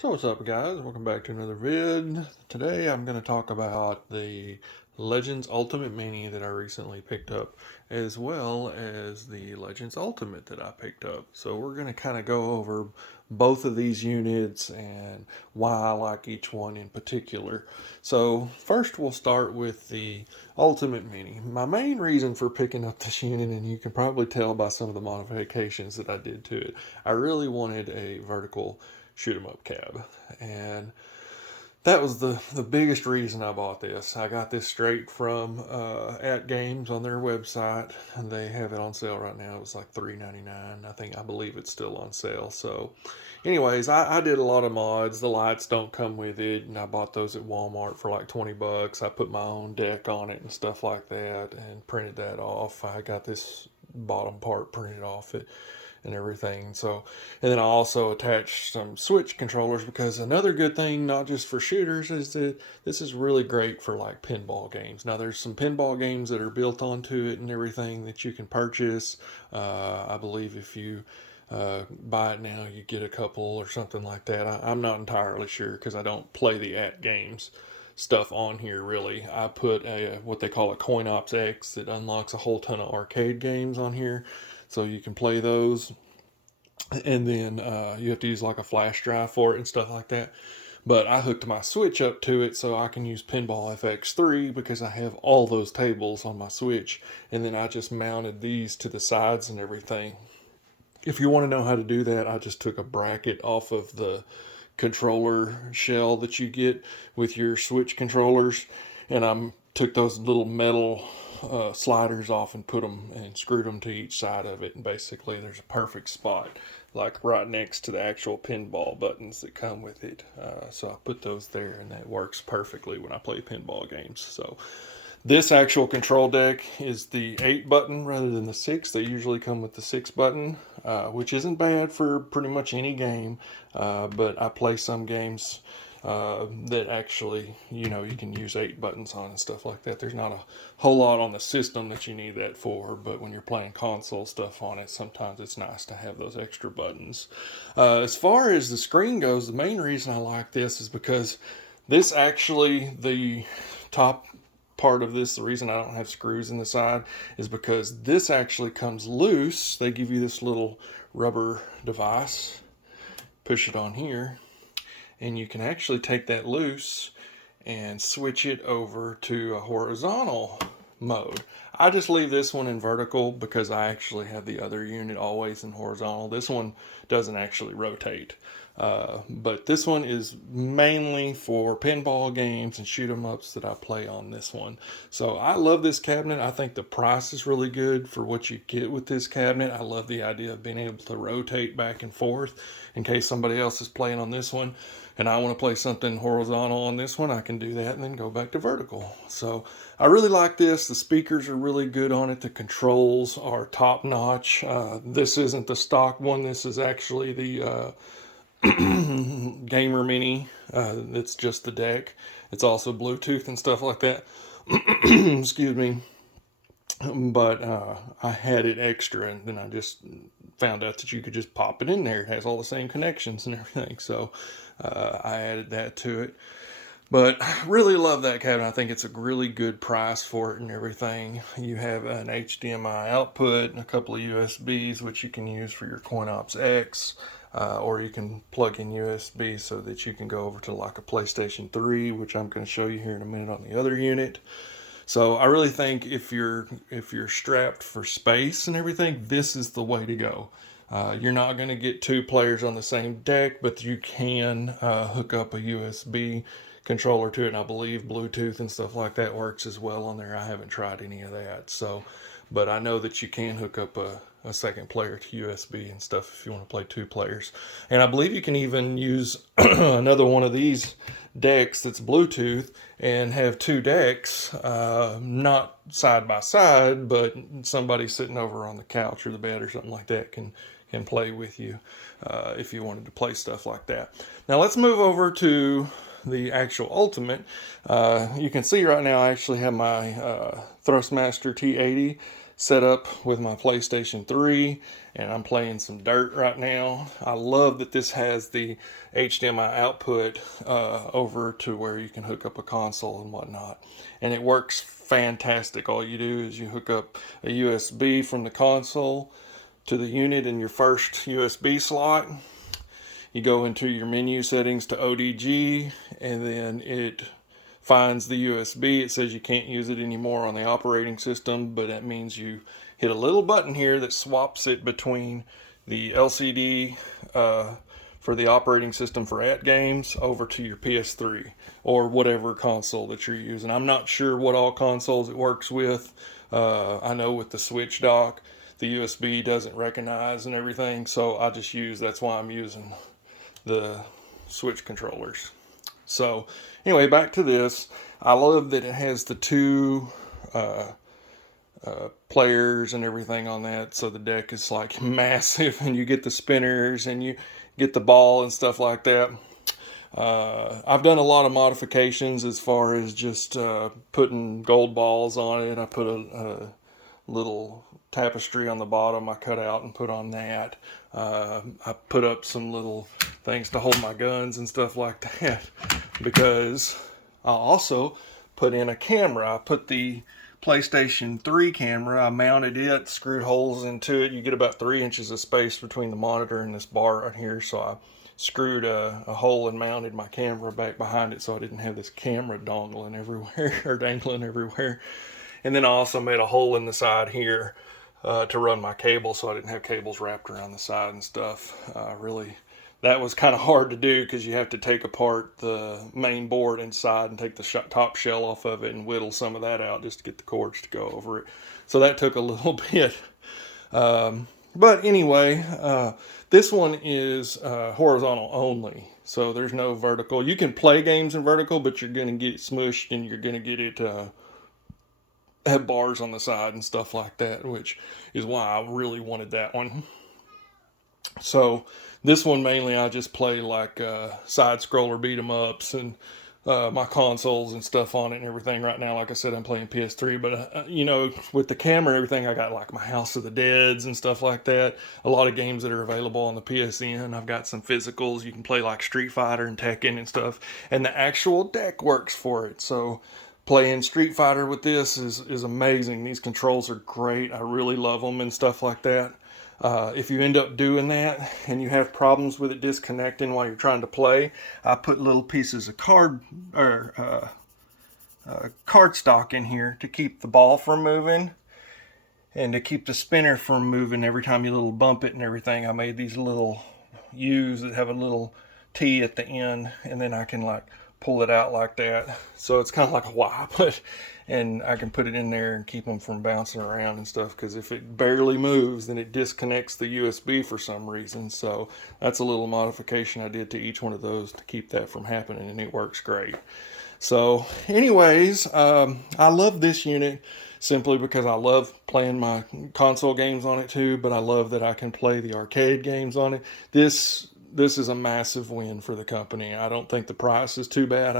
So what's up guys, welcome back to another vid. Today I'm going to talk about the Legends Ultimate Mini that I recently picked up, as well as the Legends Ultimate that I picked up. So we're going to kind of go over both of these units and why I like each one in particular. So first we'll start with the Ultimate Mini. My main reason for picking up this unit, and you can probably tell by some of the modifications that I did to it, I really wanted a vertical shoot 'em up cab, and that was the biggest reason I bought this. I got this straight from Atgames on their website, and they have it on sale right now. It was like $3.99. I believe it's still on sale. So anyways, I did a lot of mods. The lights don't come with it, and I bought those at Walmart for like 20 bucks. I put my own deck on it and stuff like that and printed that off. I got this bottom part printed off it and everything. So, and then I also attached some Switch controllers, because another good thing, not just for shooters, is that this is really great for like pinball games. Now, there's some pinball games that are built onto it and everything that you can purchase. I believe if you buy it now, you get a couple or something like that. I'm not entirely sure because I don't play the Atgames stuff on here really. I put a what they call a Coin Ops X that unlocks a whole ton of arcade games on here, so you can play those. And then you have to use like a flash drive for it and stuff like that. But I hooked my Switch up to it so I can use Pinball FX3 because I have all those tables on my Switch. And then I just mounted these to the sides and everything. If you want to know how to do that, I just took a bracket off of the controller shell that you get with your Switch controllers, and I took those little metal sliders off and put them and screwed them to each side of it. And basically, there's a perfect spot, like right next to the actual pinball buttons that come with it. So I put those there, and that works perfectly when I play pinball games. So this actual control deck is the 8 button rather than the 6. They usually come with the 6 button, which isn't bad for pretty much any game. But I play some games that actually, you can use 8 buttons on and stuff like that. There's not a whole lot on the system that you need that for, but when you're playing console stuff on it, sometimes it's nice to have those extra buttons. As far as the screen goes, the main reason I like this is because this actually, the top part of this, the reason I don't have screws in the side, is because this actually comes loose. They give you this little rubber device, push it on here, and you can actually take that loose and switch it over to a horizontal mode. I just leave this one in vertical because I actually have the other unit always in horizontal. This one doesn't actually rotate. But this one is mainly for pinball games and shoot 'em ups that I play on this one. So I love this cabinet. I think the price is really good for what you get with this cabinet. I love the idea of being able to rotate back and forth in case somebody else is playing on this one and I want to play something horizontal on this one. I can do that and then go back to vertical. So I really like this. The speakers are really good on it. The controls are top notch. This isn't the stock one. This is actually the Gamer Mini. It's just the deck. It's also Bluetooth and stuff like that. Excuse me. But I had it extra, and then I just found out that you could just pop it in there. It has all the same connections and everything. So I added that to it. But I really love that cabinet. I think it's a really good price for it and everything. You have an HDMI output and a couple of USBs, which you can use for your CoinOps X. Or you can plug in USB so that you can go over to like a PlayStation 3, which I'm going to show you here in a minute on the other unit. So I really think if you're strapped for space and everything, this is the way to go. You're not going to get 2 players on the same deck, but you can hook up a USB controller to it, and I believe Bluetooth and stuff like that works as well on there. I haven't tried any of that, so, but I know that you can hook up a second player to USB and stuff if you want to play 2 players. And I believe you can even use another one of these decks that's Bluetooth and have 2 decks, not side by side, but somebody sitting over on the couch or the bed or something like that can play with you if you wanted to play stuff like that. Now let's move over to the actual Ultimate. You can see right now I actually have my Thrustmaster T80 set up with my PlayStation 3, and I'm playing some Dirt right now. I love that this has the HDMI output over to where you can hook up a console and whatnot. And it works fantastic. All you do is you hook up a USB from the console to the unit in your first USB slot. You go into your menu settings to ODG, and then it finds the USB. It says you can't use it anymore on the operating system, but that means you hit a little button here that swaps it between the LCD for the operating system for Atgames over to your PS3 or whatever console that you're using. I'm not sure what all consoles it works with. I know with the Switch dock, the USB doesn't recognize and everything, so I just that's why I'm using the Switch controllers. So anyway, back to this. I love that it has the two players and everything on that, so the deck is like massive, and you get the spinners and you get the ball and stuff like that. I've done a lot of modifications as far as just putting gold balls on it. I put a little tapestry on the bottom I cut out and put on that. I put up some little things to hold my guns and stuff like that, because I also put in a camera. I put the PlayStation 3 camera, I mounted it, screwed holes into it. You get about 3 inches of space between the monitor and this bar right here, so I screwed a hole and mounted my camera back behind it so I didn't have this camera dangling everywhere or dangling everywhere. And then I also made a hole in the side here to run my cable, so I didn't have cables wrapped around the side and stuff. That was kind of hard to do because you have to take apart the main board inside and take the top shell off of it and whittle some of that out just to get the cords to go over it. So that took a little bit. But anyway, this one is horizontal only, so there's no vertical. You can play games in vertical, but you're going to get smushed and you're going to get it have bars on the side and stuff like that, which is why I really wanted that one. So this one mainly I just play like side scroller beat 'em ups and my consoles and stuff on it and everything. Right now, like I said, I'm playing PS3, but you know, with the camera and everything, I got like my House of the Deads and stuff like that. A lot of games that are available on the PSN. I've got some physicals. You can play like Street Fighter and Tekken and stuff, and the actual deck works for it. So playing Street Fighter with this is amazing. These controls are great. I really love them and stuff like that. If you end up doing that and you have problems with it disconnecting while you're trying to play, I put little pieces of cardstock in here to keep the ball from moving and to keep the spinner from moving every time you little bump it and everything. I made these little U's that have a little T at the end, and then I can like pull it out like that. So it's kind of like a Y, and I can put it in there and keep them from bouncing around and stuff, because if it barely moves, then it disconnects the USB for some reason. So that's a little modification I did to each one of those to keep that from happening, and it works great. So anyways, I love this unit simply because I love playing my console games on it too, but I love that I can play the arcade games on it. This is a massive win for the company. I don't think the price is too bad.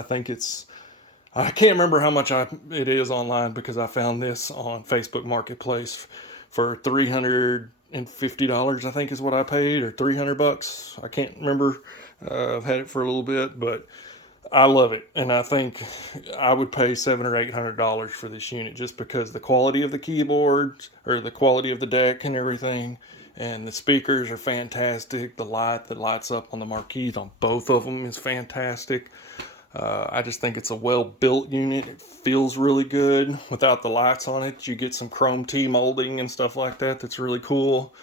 I can't remember how much it is online, because I found this on Facebook Marketplace for $350, I think is what I paid, or $300. I can't remember. I've had it for a little bit, but I love it. And I think I would pay $700 or $800 for this unit, just because the quality of the keyboards, or the quality of the deck and everything, and the speakers are fantastic. The light that lights up on the marquees on both of them is fantastic. I just think it's a well-built unit. It feels really good. Without the lights on it, you get some chrome T molding and stuff like that that's really cool.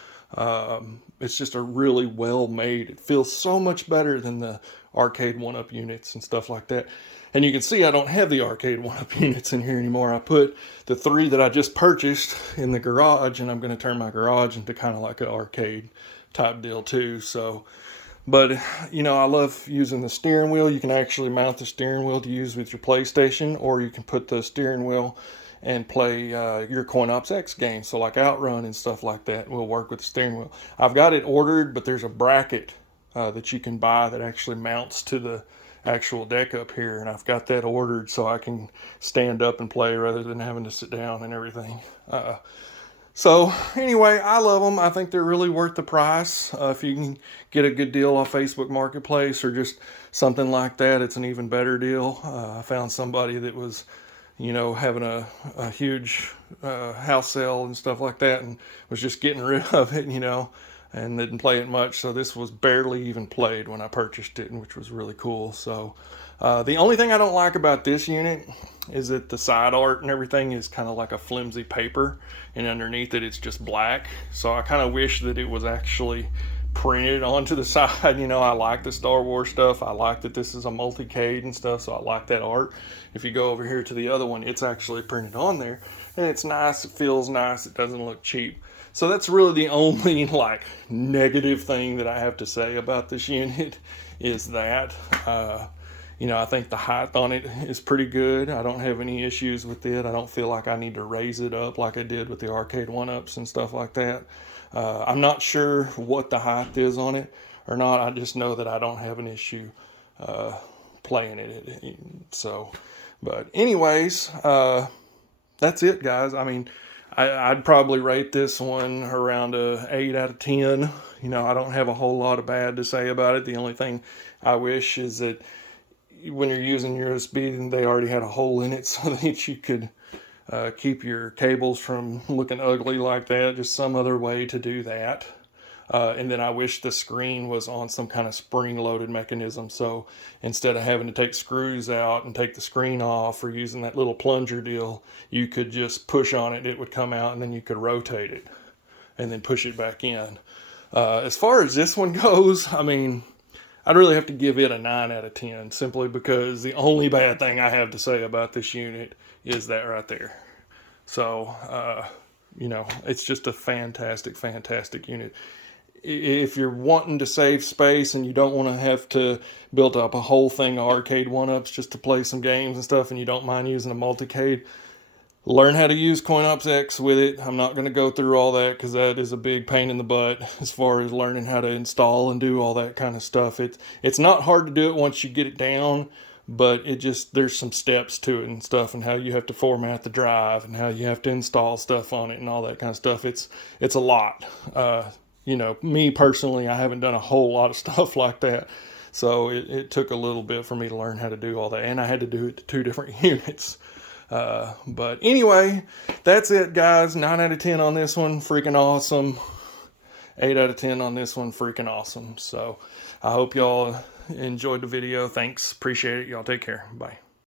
It's just a really well-made. It feels so much better than the arcade one-up units and stuff like that. And you can see I don't have the arcade one-up units in here anymore. I put the 3 that I just purchased in the garage, and I'm going to turn my garage into kind of like an arcade type deal too. So, but you know, I love using the steering wheel. You can actually mount the steering wheel to use with your PlayStation, or you can put the steering wheel and play your CoinOps X game. So like Outrun and stuff like that will work with the steering wheel. I've got it ordered, but there's a bracket that you can buy that actually mounts to the actual deck up here, and I've got that ordered so I can stand up and play rather than having to sit down and everything. So anyway, I love them. I think they're really worth the price. If you can get a good deal off Facebook Marketplace or just something like that, it's an even better deal. I found somebody that was, having a huge house sale and stuff like that, and was just getting rid of it, and didn't play it much. So this was barely even played when I purchased it, which was really cool. So the only thing I don't like about this unit is that the side art and everything is kind of like a flimsy paper, and underneath it it's just black. So I kind of wish that it was actually printed onto the side. I like the Star Wars stuff. I like that this is a multicade and stuff, so I like that art. If you go over here to the other one, it's actually printed on there, and it's nice. It feels nice. It doesn't look cheap. So that's really the only negative thing that I have to say about this unit is that. I think the height on it is pretty good. I don't have any issues with it. I don't feel like I need to raise it up like I did with the arcade 1-ups and stuff like that. I'm not sure what the height is on it or not. I just know that I don't have an issue playing it. So, but anyways, that's it, guys. I mean, I'd probably rate this one around a 8 out of 10. I don't have a whole lot of bad to say about it. The only thing I wish is that when you're using USB, they already had a hole in it so that you could keep your cables from looking ugly like that. Just some other way to do that. And then I wish the screen was on some kind of spring-loaded mechanism. So instead of having to take screws out and take the screen off or using that little plunger deal, you could just push on it, it would come out, and then you could rotate it and then push it back in. As far as this one goes, I mean, I'd really have to give it a 9 out of 10, simply because the only bad thing I have to say about this unit is that right there. So, it's just a fantastic, fantastic unit. If you're wanting to save space and you don't want to have to build up a whole thing of arcade 1-ups just to play some games and stuff, and you don't mind using a multicade, learn how to use CoinOps X with it. I'm not going to go through all that because that is a big pain in the butt as far as learning how to install and do all that kind of stuff. It's not hard to do it once you get it down, but there's some steps to it and stuff, and how you have to format the drive and how you have to install stuff on it and all that kind of stuff. It's a lot. Me personally, I haven't done a whole lot of stuff like that. So it took a little bit for me to learn how to do all that, and I had to do it to 2 different units. But anyway, that's it, guys. 9 out of 10 on this one. Freaking awesome. 8 out of 10 on this one. Freaking awesome. So I hope y'all enjoyed the video. Thanks. Appreciate it. Y'all take care. Bye.